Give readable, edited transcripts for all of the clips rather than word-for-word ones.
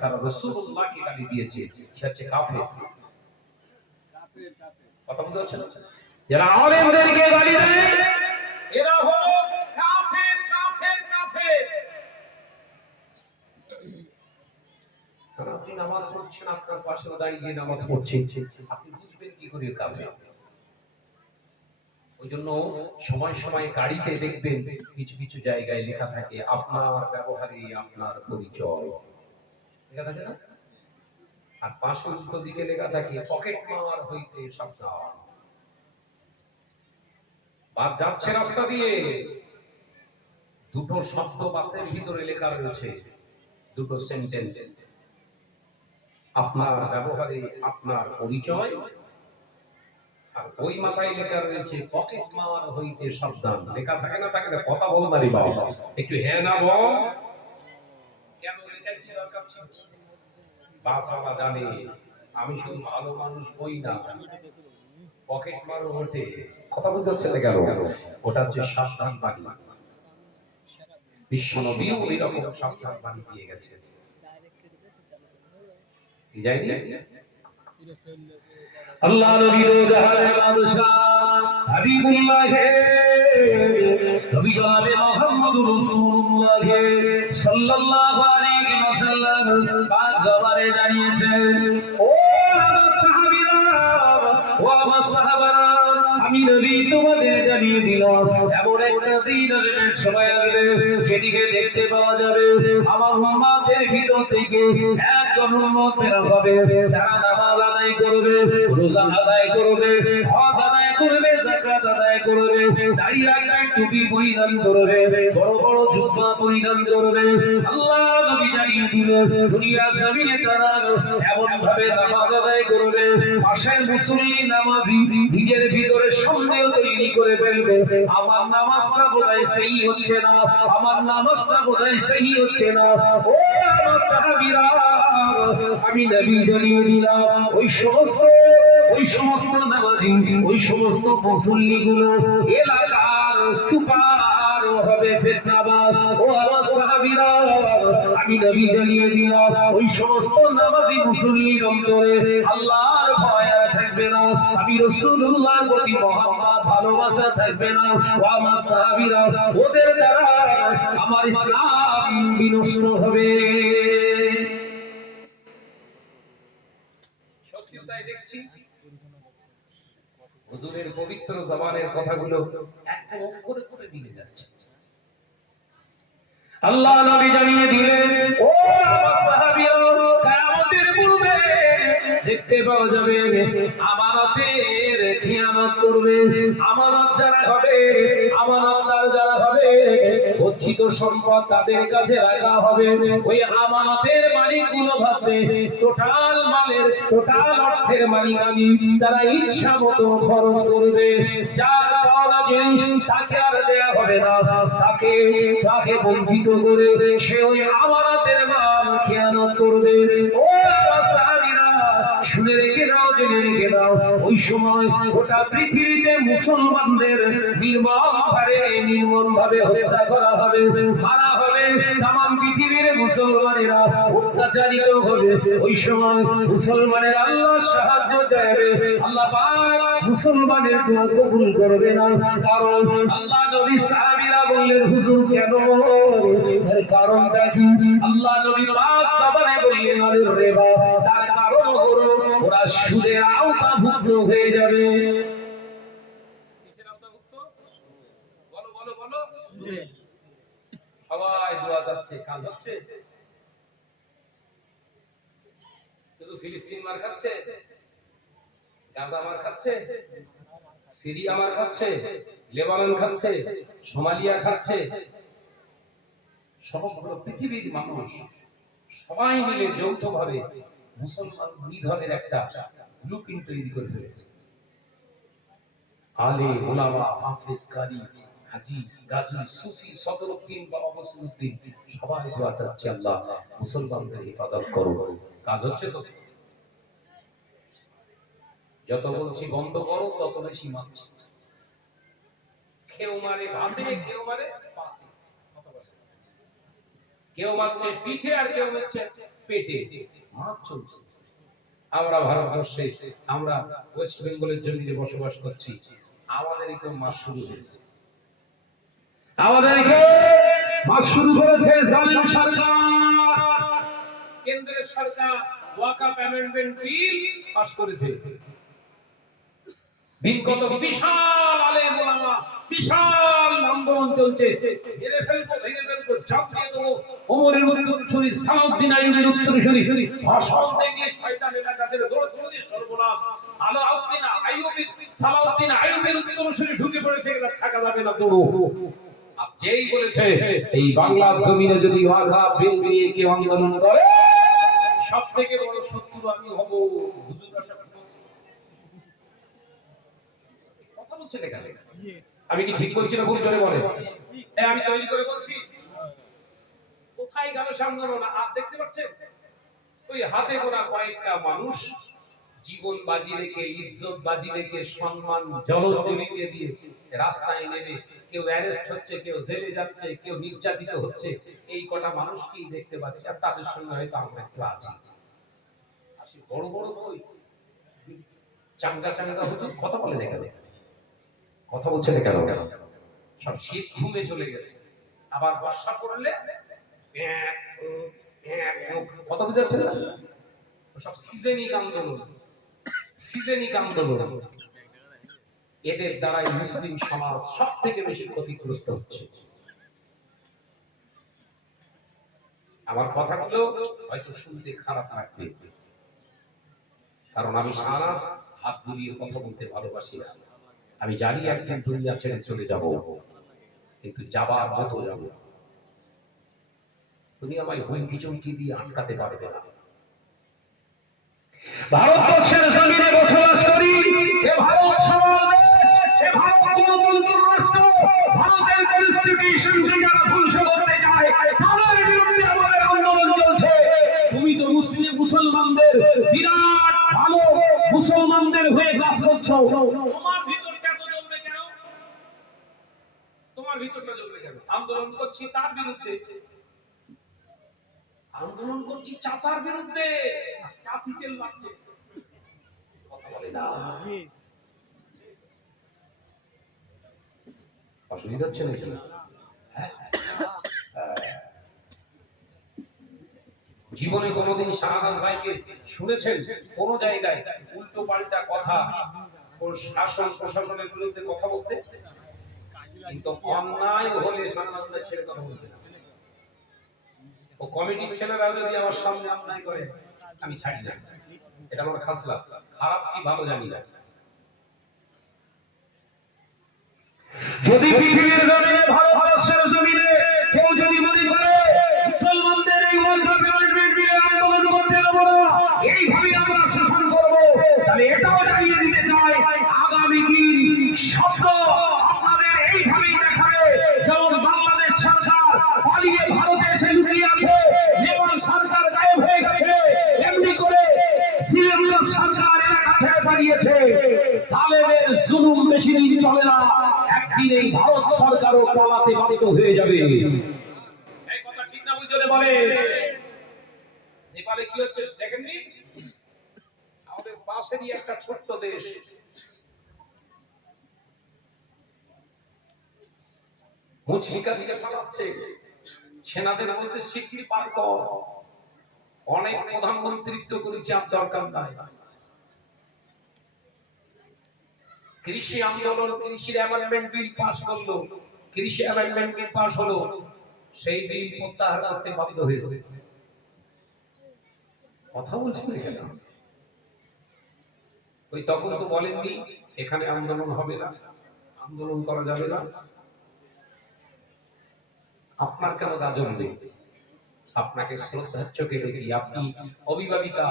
তারা রাসূলুল্লাহকে গালি দিয়েছে, সে হচ্ছে কাফের। কথা বুঝতে পারছেন? যারা আলেমদেরকে গালি দেয় এরা হলো কাফের কাফের কাফের। আপনি নামাজ পড়ছেন, আপনার পাশে দাঁড়িয়ে নামাজ পড়ছেন, আপনি বুঝবেন কি করে কাফের? ওই জন্য সময় সময় গাড়িতে দেখবেন কিছু কিছু জায়গায় লেখা থাকে আপনার ব্যবহারে আপনার পরিচয়, লেখা থাকে না? আর পাশে উল্টো দিকে লেখা থাকে পকেট মার হইতে সাবধান। বাস যাচ্ছে রাস্তা দিয়ে, দুটো শব্দ বাসের ভিতরে লেখা রয়েছে, দুটো সেন্টেন্স, আপনার ব্যবহারে আপনার পরিচয়, আর ওই মাথায় লেখা রয়েছে পকেট মার হইতে সাবধান। লেখা থাকে না? থাকে না? কথা বল না রে বাবা, একটু হ্যাঁ না বল। কেন লেখাচ্ছি দরকার ছিল? বাসওয়ালা জানে আমি শুধু ভালো মানুষ হই না, পকেট মার ওঠে। কথা বুঝতে হচ্ছে না কেন? ওটা হচ্ছে সাবধান বাণী। বিশ্বনবীও এরকম সাবধান বাণী দিয়ে গেছে, যায়নি? আল্লাহ নবীর জাহানের বাদশা হাবিবুল্লাহ নবী জনাবে মুহাম্মদুর রাসূলুল্লাহ সাল্লাল্লাহু আলাইহি ওয়াসাল্লাম পাঁচ জবারে দাঁড়িয়েছেন। ও আমার সাহাবীরা, ও আমার সাহাবারা, আমি নবী তোমাদের জানিয়ে দিলাম এমন একটা দিন আসবে, সময় আসবে যেদিকে দেখতে পাওয়া যাবে আমার উম্মতের ভিতর থেকে একজন উম্মত বের হবে, যারা নামাজ আদায় করবে, রোজা আদায় করবে, হজ আদায় করবে, যাকাত আদায় করবে, দাড়ি রাখবে, টুপি পরিধান করবে, বড় বড় জুব্বা পরিধান করবে। আল্লাহ নবী জানিয়ে দিলেন দুনিয়ার জমিনে তারা এমন ভাবে নামাজ আদায় করবে, পাশের মুসল্লি নামাজি নিজের ভিতরে সন্দেহ তৈরি করে ফেলবে, আমার নামাজটা বোধহয় সেই হচ্ছে না, আমার নামাজটা বোধহয় সেই হচ্ছে না। ও আমার সাহাবীরা, আমি নবী জানিয়ে দিলাম ওই সমস্ত নামাজি, ওই সমস্ত মুসল্লিগুলো এলাকার সুপার হবে ফিতনাবাজ। ও আমার সাহাবীরা, আমি নবী জানিয়ে দিলাম ওই সমস্ত নামাজি মুসল্লির অন্তরে আল্লাহর ভয় আর থাকবে না, আমি রাসূলুল্লাহর প্রতি মহব্বত ভালোবাসা থাকবে না। ও আমার সাহাবীরা, ওদের দ্বারা আমার ইসলাম বিনষ্ট হবে। সত্যিই দেখছি হুজুরের পবিত্র জবানের কথাগুলো একদম অক্ষরে করে মিলে যাচ্ছে। আল্লাহ নবী জানিয়ে দিলেন ও আমার সাহাবীরা, কিয়ামতের পূর্বে দেখতে পাওয়া যাবে আমানতের খিয়ানত করবে, আমানত যারা হবে, আমানতদার যারা হবে, গচ্ছিত সম্পদ তাদের কাছে রাখা হবে। ওই আমানতের মালিকগুলো ভাববে টোটাল অর্থের মালিক আমি, তারা ইচ্ছা মতো খরচ করবে, যার পাওনা জিনিস তাকে আর দেয়া হবে না, তাকে বঞ্চিত করে সে ওই আমানতের মাল খেয়ানত করবে। ও সাহাবীরা, শুনে রেখে নাও, জেনে রেখে নাও, ওই সময় গোটা পৃথিবীতে মুসলমানদের নির্মম ভাবে হত্যা করা হবে, মারা হবে, তামাম পৃথিবীর মুসলমানেরা অত্যাচারিত হবে। ওই সময় মুসলমানের আল্লাহ সাহায্য চাইবে, আল্লাহ পাক মুসলমানের দোয়া কবুল করবে না। কারণ আল্লাহ নবী সাহাবীরা বললেন হুজুর কেন? এর কারণটা কি? আল্লাহ নবী পাক জবানে বললেন আরে রিবা, তার কারণ হলো ওরা সুদের আওতাভুক্ত হয়ে যাবে। কিসের আওতাভুক্ত? বলো বলো বলো। সুদের। সবাই দোয়া যাচ্ছে, কাজ হচ্ছে, শুধু ফিলিস্তিন মার খাচ্ছে, গাজা মার খাচ্ছে, সিরিয়া মার খাচ্ছে, লেবানন খাচ্ছে, সোমালিয়া খাচ্ছে, সমগ্র পৃথিবীর মানুষ সবাই মিলে যৌথভাবে মুসলমান নিধনের একটা ব্লুপ্রিন্ট তৈরি করে ফেলেছে। আলে ওলামা, হাফেজ, কারি, হাজী, গাজী, সুফি, সদরউদ্দিন বা অবসরউদ্দিন সবাই দোয়া চাচ্ছে আল্লাহ মুসলমানদের হেফাজত করো। কাজ হচ্ছে তো? যত বলছি বন্ধ করো তত বেশি মারছে। কেউ মারে ভাতে, কেউ মারে পাতে। কেউ মারছে পিঠে আর কেউ মারছে পেটে, মার চলছে। আমরা ভারতবর্ষে, আমরা ওয়েস্ট বেঙ্গলের জমিনে বসবাস করছি, আমাদেরই তো মার শুরু হয়েছে। আমাদেরকে মার শুরু করেছে জালিম সরকার। কেন্দ্রের সরকার ওয়াকাফ অ্যামেন্ডমেন্ট বিল পাস করেছে। বিগত বিশাল আলেম ওলামা, বিশাল আন্দোলন চলছে, মেরে ফেলবো, ভেঙে ফেলবো, চাপিয়ে দেবো। ওমরের উত্তরসূরি, সালাউদ্দিন আইয়ুবের উত্তরসূরি, ভাষণ দিয়ে শয়তানের কাছে দৌড়ে সর্বনাশ। আলাউদ্দিন আইয়ুবী, সালাউদ্দিন আইয়ুবের উত্তরসূরি ঢুকে পড়েছে, এগুলা থাকা যাবে না, দৌড়ো। আর যেই বলেছে এই বাংলার জমিনে যদি ওয়াকাফ বিল নিয়ে কেউ আন্দোলন করে, সবথেকে বড় শত্রু আমি হব। হুজুররা সব কথা বলছেন এখানে, আমি কি ঠিক বলছি না ভুল করে বলে? আমি তৈরি করে বলছি। কোথায় গেল আন্দোলন? আর দেখতে পাচ্ছেন ওই হাতে গোনা কয়েকটা মানুষ জীবন বাজি রেখে, ইজ্জত বাজি রেখে, সম্মান জলজলিয়ে দিয়ে রাস্তায় নেমে কেউ অ্যারেস্ট হচ্ছে, কেউ জেলে যাচ্ছে, কেউ নির্যাতিত হচ্ছে। এই কটা মানুষকেই দেখতে পাচ্ছি, আর তাদের সঙ্গে হয়তো আমরা একটু আছি। বড় বড় বই, চাঙ্গা চাঙ্গা হুজুর কথা বলে দেখা যায়, কথা বলছে না কেন? সব শীত ঘুমে চলে গেছে। আবার বর্ষা পড়লে কথা বুঝাচ্ছে না, সব সিজনিক আন্দোলন, সিজনিক আন্দোলন। এদের দ্বারাই মুসলিম সমাজ সব থেকে বেশি ক্ষতিগ্রস্ত হচ্ছে। আমার কথাগুলো হয়তো শুনতে খারাপ লাগবে, কারণ আমি সারা হাত বুলিয়ে কথা বলতে ভালোবাসি না। আমি জানি একদিন দুনিয়া ছেড়ে চলে যাব, কিন্তু যাবার মতো যাব। তুমি আমায় হুমকি চমকি দিয়ে আটকাতে পারবে না। ভারতবর্ষের জমিনে বসবাস করি, এ ভারত সবার দেশ, এ ভারত গণতন্ত্র রাষ্ট্র। ভারতের পরিস্থিতি যারা ধ্বংস করতে যায়, তাদের বিরুদ্ধে আমাদের আন্দোলন চলছে। তুমি তো মুসলমানদের বিরাট ভালো, মুসলমানদের হয়ে কাজ করছো। তোমার ভিতরটা তো জ্বলবে কেন? তোমার ভিতরটা জ্বলবে কেন? আন্দোলন করছি তার বিরুদ্ধে, আন্দোলন করছি চাচার বিরুদ্ধে, চাষি চেল মারছে, কথা বলে না। অসুবিধা হচ্ছে নাকি? জীবনে কোনোদিন শাহজাহান ভাইকে শুনেছেন কোন জায়গায় উল্টো পাল্টা কথা, কোন শাসন প্রশাসনের বিরুদ্ধে কথা বলতে? কিন্তু অন্যায় হলে শাহজাহান ভাই ছেড়ে কথা বলতে না। ও কমিটির ছেলেরা যদি আমার সামনে অন্যায় করে, আমি ছাড়ি না। এটা আমার খাসলাত, খারাপ কি ভালো জানি না। যদি পৃথিবীর জমিনে, ভারতবর্ষের জমিনে কেউ যদি মনে করে মুসলমানদের এই ওয়াকাফ অ্যামেন্ডমেন্ট বিলে আন্দোলন করতে দেবো না, এইভাবে আমরা শাসন করব, তাহলে এটাও জানিয়ে দিতে চাই আগামী দিন শব্দ আপনাদের এইভাবেই দেখাবে। যেমন বাংলাদেশ সরকার পালিয়ে ভারতে এসে লুকিয়ে আছে, নেপাল সরকার গায়েব হয়ে গেছে, এমনি করে শ্রীলঙ্কার সরকার এলাকা ছেড়ে পালিয়েছে। জালেমের জুলুম বেশি দিন চলে না, একদিন এই ভারত সরকারও পালাতে বাধ্য হয়ে যাবে। এই কথা ঠিক না বুঝলে বলে? নেপালে কি হচ্ছে দেখেননি? আমাদের পাশেরই একটা ছোট্ট দেশ, মুচলিকা দিকে পালাচ্ছে, সেনাদের মধ্যে স্বীকৃতি পার কর। অনেক প্রধানমন্ত্রিত্ব করেছে, আর দরকার নাই। কৃষি আন্দোলন, কৃষির অ্যামেন্ডমেন্ট বিল পাস করলো, কৃষি অ্যামেন্ডমেন্ট বিল পাস হলো, সেই বিল প্রত্যাহার করতে বাধ্য হয়েছে। কথা বলছি কেন? ওই তখন তো বলেননি এখানে আন্দোলন হবে না, আন্দোলন করা যাবে না। আপনার কেন গা জ্বলবে? আপনাকে শ্রদ্ধার চোখে দেখি, আপনি অভিভাবিকা,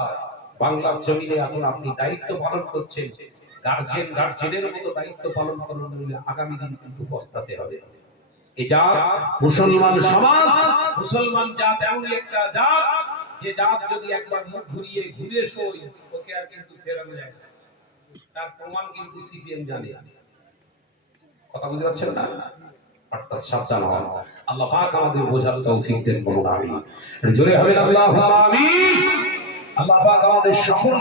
বাংলার জমিনে এখন আপনি দায়িত্ব পালন করছেন। গার্জেনের মতো দায়িত্ব পালন করতে হলে আগামী দিন কিন্তু পস্তাতে হবে। এই জাত মুসলমান সমাজ, মুসলমান জাত এমন একটা জাত, যে জাত যদি একবার মুখ ঘুরিয়ে ঘুরে সই, ওকে আর কিন্তু ফেরানো যায় না। তার প্রমাণ কিন্তু সিপিএম জানে। কথা বুঝতে পারছেন না? অর্থাৎ সাবধান হন। আল্লাহ পাক আমাদের বোঝার তৌফিক দেন, বলুন আমিন। জোরে হবে আল্লাহুম্মা আমিন। আল্লাহ পাক আমাদের সকল